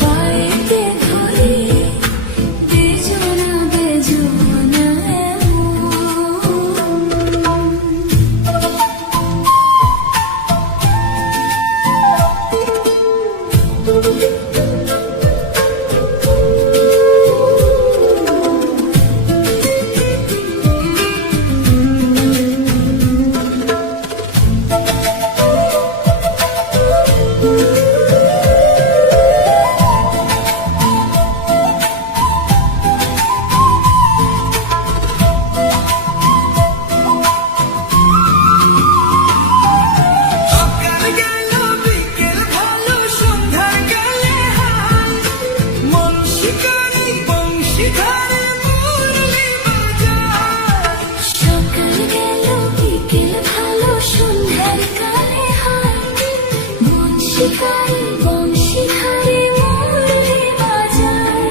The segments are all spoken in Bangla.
পায়েতে ধরে বেজনা বেজনা শিকারি বংশী ধারে মুরলি বাজায়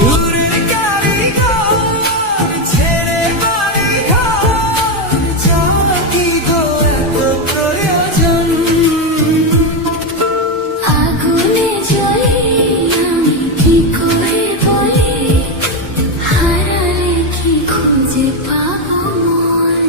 দূরের কারিগর ছেড়ে বাড়ি ঘর যাওয়া কি গো এত প্রয়োজন আগুনে জ্বলে আমি কি করে বলি হারালে কি খুঁজে পাবো মন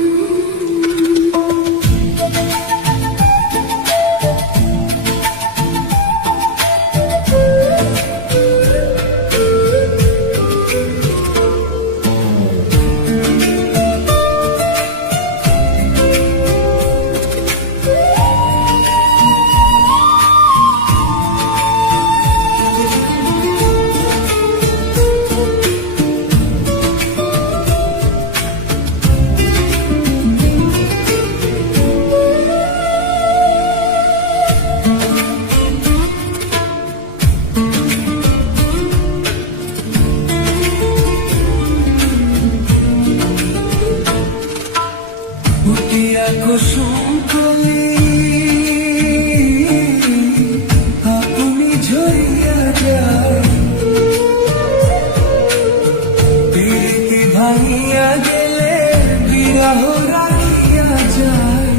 উঠিয়া কুসুম কলি আপনি ঝরিয়া যায় প্রীতি ভাঙিয়া গেলে বিরহ রাখিয়া যায়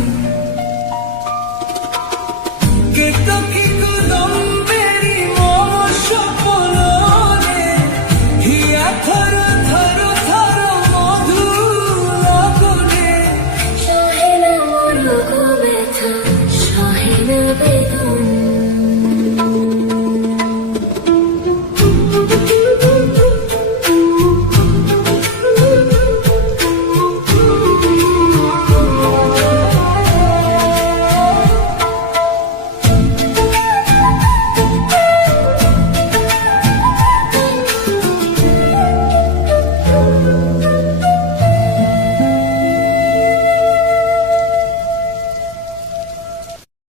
কে তো কি করো